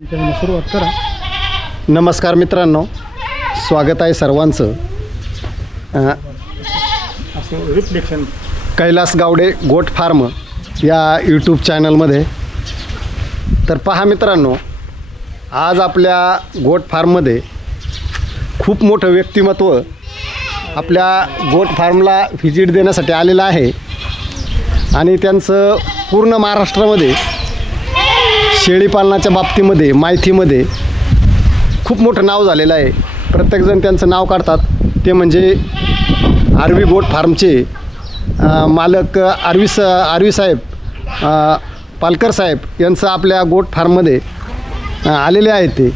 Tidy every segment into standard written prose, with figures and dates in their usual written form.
सुरुवात करा. नमस्कार मित्रांनो, स्वागत आहे सर्वांचं असं reflection Kailas Gawade goat farm या यूट्यूब चॅनलमध्ये. तर पहा मित्रांनो, आज आपल्या गोट फार्ममध्ये खूप मोठं व्यक्तिमत्व आपल्या गोट फार्मला व्हिजिट देण्यासाठी आलेलं आहे आणि त्यांचं पूर्ण महाराष्ट्रामध्ये शेळीपालनाच्या बाबतीमध्ये माहितीमध्ये खूप मोठं नाव झालेलं आहे. प्रत्येकजण त्यांचं नाव काढतात. ते म्हणजे आर्वी गोट फार्मचे मालक आर्वी साहेब पालकर साहेब यांचं आपल्या गोट फार्ममध्ये आलेले आहेत. ते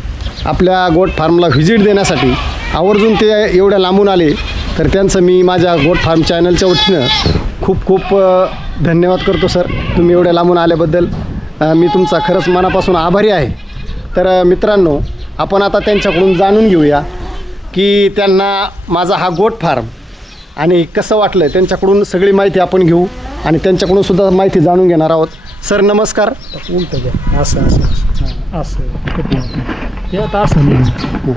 आपल्या गोट फार्मला व्हिजिट देण्यासाठी आवर्जून ते एवढ्या लांबून आले. तर त्यांचं मी माझ्या गोट फार्म चॅनलच्या वतीनं खूप खूप धन्यवाद करतो सर. तुम्ही एवढ्या लांबून आल्याबद्दल मी तुमचा खरंच मनापासून आभारी आहे. तर मित्रांनो, आपण आता त्यांच्याकडून जाणून घेऊया की त्यांना माझा हा गोट फार्म आणि कसं वाटलं. त्यांच्याकडून सगळी माहिती आपण घेऊ आणि त्यांच्याकडून सुद्धा माहिती जाणून घेणार आहोत. सर नमस्कार. उलट घ्या. असं असं असं असं हे आता असं.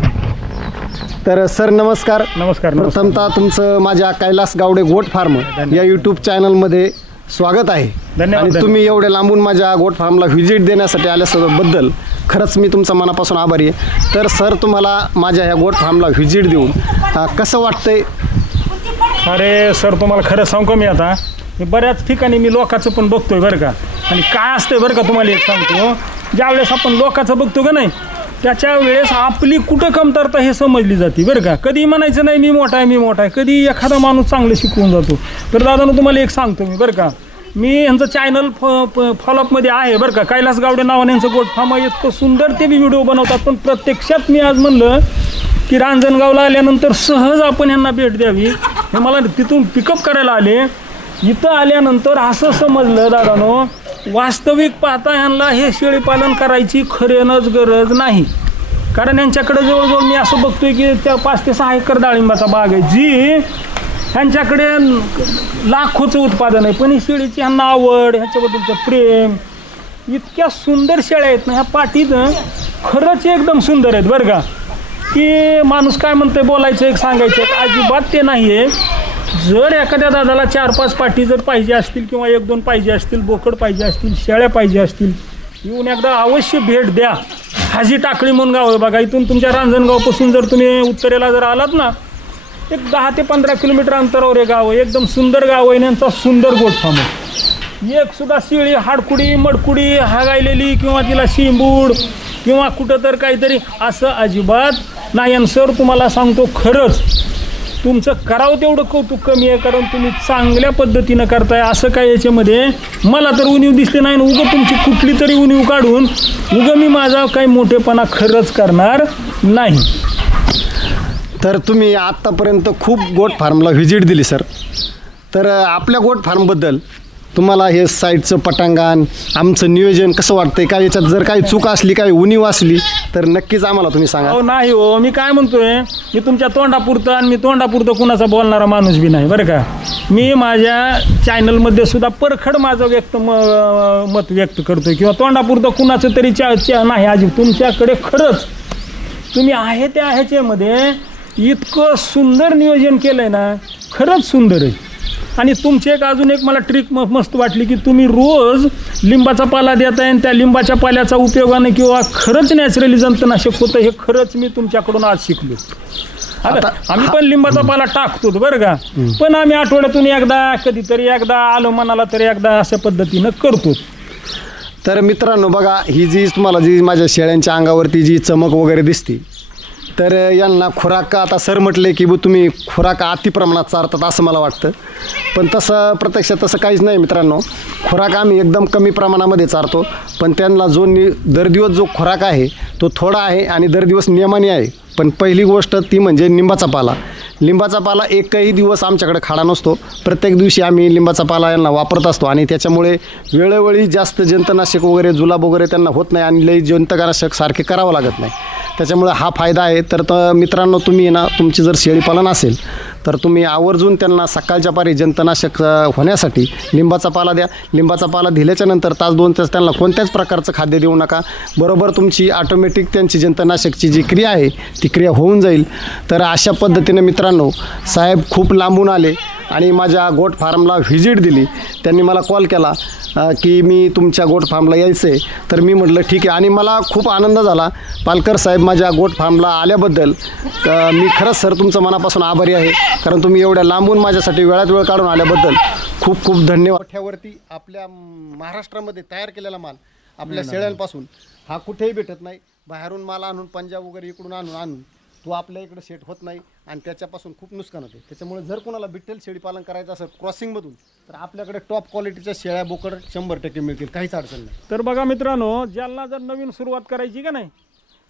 तर सर नमस्कार. नमस्कार. प्रथमतः तुमचं माझ्या कैलास गावडे गोट फार्म या यूट्यूब चॅनलमध्ये स्वागत आहे. धन्यवाद. आणि तुम्ही एवढे लांबून माझ्या गोट फार्मला व्हिजिट देण्यासाठी आल्याबद्दल खरंच मी तुमचा मनापासून आभारी आहे. तर सर, तुम्हाला माझ्या ह्या गोट फार्मला व्हिजिट देऊन कसं वाटतंय? अरे सर, तुम्हाला खरं सांगू का, मी आता बऱ्याच ठिकाणी मी लोकांचं पण बघतोय बरं का. आणि काय असतंय बरं का, तुम्हाला एक सांगतो, ज्यावेळेस आपण लोकांचं बघतो का नाही, त्याच्या वेळेस आपली कुठं कमतरता हे समजली जाते बरं का. कधी म्हणायचं नाही मी मोठा आहे मी मोठा आहे. कधी एखादा माणूस चांगलं शिकवून जातो. तर दादानं तुम्हाला एक सांगतो मी बरं का, मी यांचं चॅनल फॉलोअपमध्ये आहे बरं का. कैलास गावडे नावाने यांचं गोट फार्म इतकं सुंदर ते बी व्हिडिओ बनवतात. पण प्रत्यक्षात मी आज म्हणलं की रांजणगावला आल्यानंतर सहज आपण यांना भेट द्यावी. हे मला तिथून पिकअप करायला आले. इथं आल्यानंतर असं समजलं दादानो, वास्तविक पाहता ह्यांना हे शेळीपालन करायची खरेनच गरज नाही. कारण यांच्याकडे जवळजवळ मी असं बघतोय की त्या 5 ते 6 एकर डाळिंबाचा बाग आहे, जी ह्यांच्याकडे लाखोचं उत्पादन आहे. पण ही शेळीची ह्यांना आवड, ह्याच्याबद्दलचं प्रेम, इतक्या सुंदर शेळ्या आहेत ना ह्या पाठीनं, खरंच एकदम सुंदर आहेत बरं का. की माणूस काय म्हणतंय, बोलायचं एक सांगायचं एक, अजिबात ते नाही आहे. जर एखाद्या दादाला 4-5 पाठी जर पाहिजे असतील किंवा 1-2 पाहिजे असतील, बोकड पाहिजे असतील, शेळ्या पाहिजे असतील, येऊन एकदा अवश्य भेट द्या. हाजी टाकळी म्हणून गाव आहे बघा. इथून तुमच्या रांजणगावपासून जर तुम्ही उत्तरेला जर आलात ना, एक 10 ते 15 किलोमीटर अंतरावर हे गाव आहे. एकदम सुंदर गाव आहे. यांचा सुंदर गोट फार्म आहे. एक सुद्धा शेळी हाडकुडी मडकुडी हागायलेली किंवा तिला शिंबूड किंवा कुठं तर काहीतरी असं अजिबात नाही. आणि सर तुम्हाला सांगतो, खरंच तुमचं करावं तेवढं कौतुक कमी आहे. कारण तुम्ही चांगल्या पद्धतीनं करताय. असं काय याच्यामध्ये मला तर उणीव दिसली नाही. उगं तुमची कुठली तरी उणीव काढून उगं मी माझा काही मोठेपणा खरंच करणार नाही. तर तुम्ही आत्तापर्यंत खूप गोट फार्मला व्हिजिट दिली सर. तर आपल्या गोट फार्मबद्दल तुम्हाला हे साईडचं पटांगण, आमचं नियोजन कसं वाटतंय? काय याच्यात जर काही चूक असली, काही उणीव असली तर नक्कीच आम्हाला तुम्ही सांगा. हो नाही हो, मी काय म्हणतोय, मी तुमच्या तोंडापुरतं आणि मी तोंडापुरतं कुणाचा बोलणारा माणूस बी नाही बरं का. मी माझ्या चॅनलमध्ये सुद्धा परखड माझं मत व्यक्त करतोय किंवा तोंडापुरतं कुणाचं तरी नाही. आजी तुमच्याकडे खरंच तुम्ही आहे त्या ह्याच्यामध्ये इतकं सुंदर नियोजन केलं आहे ना, खरंच सुंदर आहे. आणि तुमची अजून एक मला ट्रिक मस्त वाटली की तुम्ही रोज लिंबाचा पाला देताय आणि त्या लिंबाच्या पाल्याचा उपयोगाने किंवा खरंच नॅचरली जंतनाशक होतं, हे खरंच मी तुमच्याकडून आज शिकलो. आता आम्ही पण लिंबाचा पाला टाकतो बरं का, पण आम्ही आठवड्यातून एकदा कधीतरी एकदा आलो मनाला तरी एकदा अशा पद्धतीनं करतो. तर मित्रांनो बघा, ही जी तुम्हाला जी माझ्या शेळ्यांच्या अंगावरती जी चमक वगैरे दिसते, तर यांना खुराक आता सर म्हटले की तुम्ही खुराक अतिप्रमाणात चारतात असं मला वाटतं. पण तसं प्रत्यक्षात तसं काहीच नाही मित्रांनो. खुराक आम्ही एकदम कमी प्रमाणामध्ये चारतो. पण त्यांना जो दर दिवस जो खुराक आहे तो थोडा आहे आणि दर दिवस नियमाने आहे. पण पहिली गोष्ट ती म्हणजे लिंबाचा पाला. लिंबाचा पाला एकही दिवस आमच्याकडे खाडा नसतो. प्रत्येक दिवशी आम्ही लिंबाचा पाला यांना वापरत असतो आणि त्याच्यामुळे वेळोवेळी जास्त जंतनाशक वगैरे जुलाब वगैरे त्यांना होत नाही आणि लई जंतनाशक सारखे करावं लागत नाही. त्याच्यामुळे हा फायदा आहे. तर मित्रांनो, तुम्ही ना तुमची जर शेळीपालन असेल तर तुम्ही आवर्जून त्यांना सकाळच्या पारी जंतनाशक होण्यासाठी लिंबाचा पाला द्या. लिंबाचा पाला दिल्याच्या नंतर तास 2 तास त्यांना कोणत्याच प्रकारचं खाद्य देऊ नका. बरोबर तुमची ऑटोमॅटिक त्यांची जंतनाशकची जी क्रिया आहे ती क्रिया होऊन जाईल. तर अशा पद्धतीने मित्रांनो साहेब खूप लांबून आले आणि माझ्या गोट फार्मला व्हिजिट दिली. त्यांनी मला कॉल केला की मी तुमच्या गोट फार्मला यायचं आहे. तर मी म्हटलं ठीक आहे. आणि मला खूप आनंद झाला पालकर साहेब माझ्या गोट फार्मला आल्याबद्दल. मी खरंच सर तुमचं मनापासून आभारी आहे, कारण तुम्ही एवढ्या लांबून माझ्यासाठी वेळात वेळ काढून आल्याबद्दल खूप खूप धन्यवाद. मोठ्यावरती आपल्या महाराष्ट्रामध्ये तयार केलेला माल आपल्या शेळ्यांपासून हा कुठेही भेटत नाही. बाहेरून माल आणून पंजाब वगैरे इकडून आणून तो आपल्या इकडे सेट होत नाही आणि त्याच्यापासून खूप नुकसान होते. त्याच्यामुळे जर कोणाला बिट्टल शेळी पालन करायचं असेल क्रॉसिंगमधून तर आपल्याकडे टॉप क्वालिटीच्या शेळ्या बोकड 100% मिळतील, काहीच अडचण नाही. तर बघा मित्रांनो, ज्यांना जर नवीन सुरुवात करायची का नाही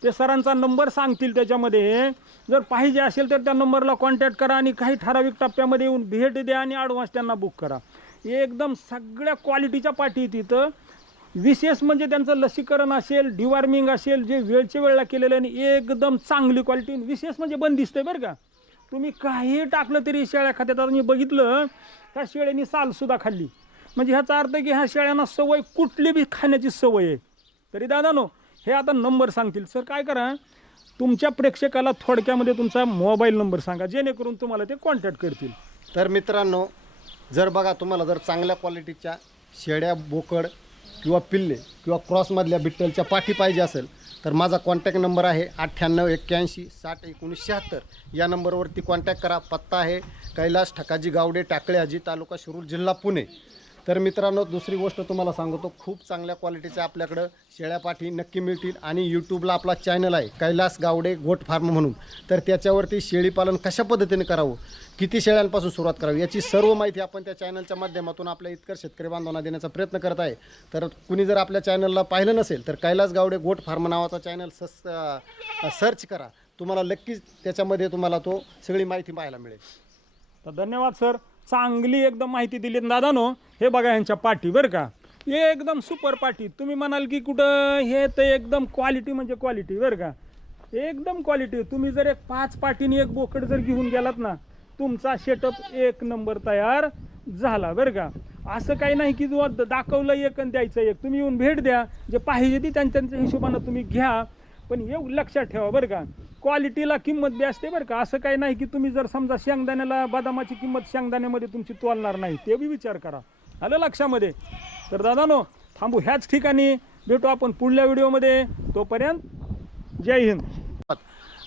ते सरांचा नंबर सांगतील त्याच्यामध्ये. जर पाहिजे असेल तर त्या नंबरला कॉन्टॅक्ट करा आणि काही ठराविक टप्प्यामध्ये येऊन भेट द्या आणि ॲडव्हान्स त्यांना बुक करा. एकदम सगळ्या क्वालिटीच्या पाठी तिथं. विशेष म्हणजे त्यांचं लसीकरण असेल, डिवॉर्मिंग असेल, जे वेळच्या वेळेला केलेलं आणि एकदम चांगली क्वालिटी. विशेष म्हणजे बंदिस्त आहे बरं का. तुम्ही काही टाकलं तरी शेळ्या खात्यात. आता मी बघितलं ह्या शेळ्यांनी सालसुद्धा खाल्ली, म्हणजे ह्याचा अर्थ की ह्या शेळ्यांना सवय कुठली बी खाण्याची सवय आहे. तरी दादानो हे आता नंबर सांगतील. सर काय करा, तुमच्या प्रेक्षकाला थोडक्यामध्ये तुमचा मोबाईल नंबर सांगा, जेणेकरून तुम्हाला ते कॉन्टॅक्ट करतील. तर मित्रांनो जर बघा तुम्हाला जर चांगल्या क्वालिटीच्या शेळ्या बोकड किंवा पिल्ले किंवा क्रॉसमधल्या बिट्टलच्या पाठी पाहिजे असेल तर माझा कॉन्टॅक्ट नंबर आहे 9881601976. या नंबरवरती कॉन्टॅक्ट करा. पत्ता आहे कैलास ठकाजी गावडे, टाकळे अजी, तालुका शिरूर, जिल्हा पुणे. तर मित्रांनो दुसरी गोष्ट तुम्हाला सांगतो, खूप चांगल्या क्वालिटीच्या आपल्याकडं शेळ्या पाठी नक्की मिळतील. आणि यूट्यूबला आपला चॅनल आहे कैलास गावडे गोट फार्म म्हणून. तर त्याच्यावरती शेळीपालन कशा पद्धतीने करावं, किती शेळ्यांपासून सुरुवात करावी याची सर्व माहिती आपण त्या चॅनलच्या माध्यमातून आपल्या इतकर शेतकरी बांधवांना देण्याचा प्रयत्न करत आहे. तर कुणी जर आपल्या चॅनलला पाहिलं नसेल तर कैलास गावडे गोट फार्म नावाचा चॅनल सर्च करा. तुम्हाला नक्कीच त्याच्यामध्ये तुम्हाला तो सगळी माहिती पाहायला मिळेल. तर धन्यवाद सर, चांगली एकदम माहिती दिली दादानो. हे बघा यांच्या पाठी बरं का, एकदम सुपर पाठी. तुम्ही म्हणाल की कुठं हे तर एकदम क्वालिटी म्हणजे क्वालिटी बरं का, एकदम क्वालिटी. तुम्ही जर एक 5 पाठीने एक बोकड जर घेऊन गेलात ना, तुमचा सेटअप 1 नंबर तयार झाला बरं का. असं काही नाही की जो दाखवलं एक आणि द्यायचं एक. तुम्ही येऊन भेट द्या, जे पाहिजे ती त्यांच्या हिशोबानं तुम्ही घ्या. पण एवढं लक्षात ठेवा बरं का, क्वालिटीला किंमत बी असते बरं का. असं काही नाही की तुम्ही जर समजा शेंगदाण्याला बदामाची किंमत शेंगदाण्यामध्ये तुमची तोलणार नाही, ते बी विचार करा. आलं लक्षामध्ये. तर दादानो थांबू ह्याच ठिकाणी, भेटू आपण पुढल्या व्हिडिओमध्ये. तोपर्यंत जय हिंद.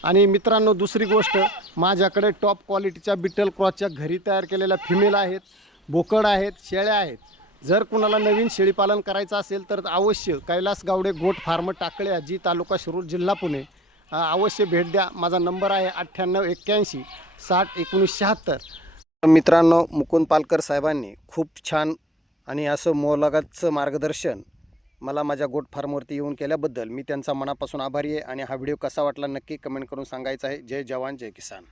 आणि मित्रांनो दुसरी गोष्ट, माझ्याकडे टॉप क्वालिटीच्या बिट्टल क्रॉसच्या घरी तयार केलेल्या फिमेल आहेत, बोकड आहेत, शेळ्या आहेत. जर कुणाला नवीन शेळीपालन करायचं असेल तर अवश्य कैलास गावडे गोट फार्म, टाकळे अजी, तालुका शिरूर, जिल्हा पुणे. अवश्य भेट द्या. माझा नंबर आहे 9881601976. मित्रांनो मुकुंद पालकर साहेबांनी खूप छान आणि असं मोलागाचं मार्गदर्शन मला माझ्या गोट फार्मवरती येऊन केल्याबद्दल मी त्यांचा मनापासून आभारी आहे. आणि हा व्हिडिओ कसा वाटला नक्की कमेंट करून सांगायचा आहे. जय जवान जय किसान.